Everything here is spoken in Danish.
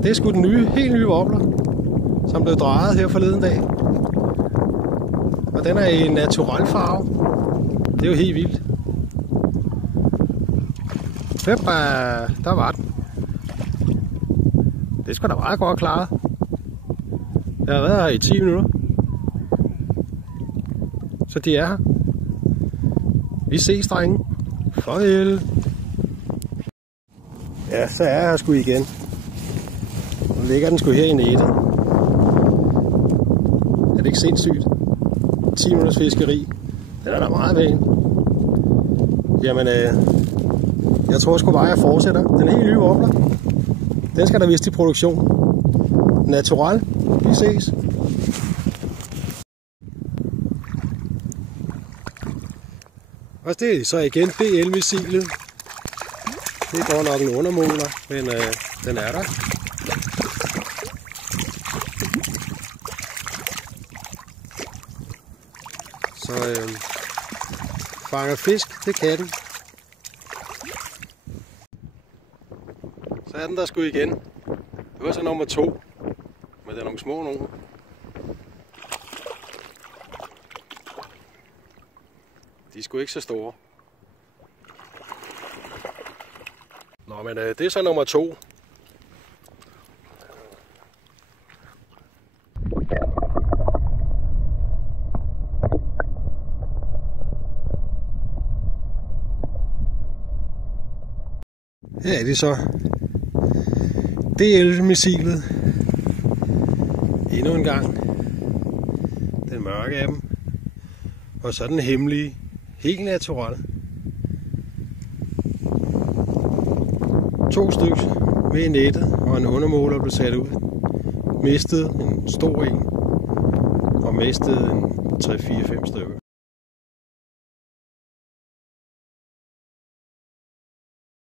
Og det er sgu den helt nye wobbler, som blev drejet her forleden dag. Og den er i natural farve. Det er jo helt vildt. Der var den. Det skulle da meget godt klare. Jeg har været her i 10 minutter. Så de er her. Vi ses, drenge. Farvel. Ja, så er jeg her sgu igen. Nu ligger den sgu her i nettet. Er det ikke sindssygt? 10 minutters fiskeri. Den er da meget pæn. Jamen, jeg tror sgu bare, jeg fortsætter. Den helt nye wobbler. Den skal der vist i produktion. Natural. Vi ses. Og det er så igen BL-missilet. Det går nok en undermåler, men den er der. Så fanger fisk, det kan den. Så er den der sgu igen. Det var så nummer 2. Men det er nogle små nogle. De er sgu ikke så store. Nå, men det er så nummer 2. Her er det så. DL-missilet. Endnu en gang. Den mørke af dem. Og så den hemmelige. Helt natural. 2 stykker med nettet og en undermåler blev sat ud. Mistede en stor en. Og mistede en 3-4-5 stykker.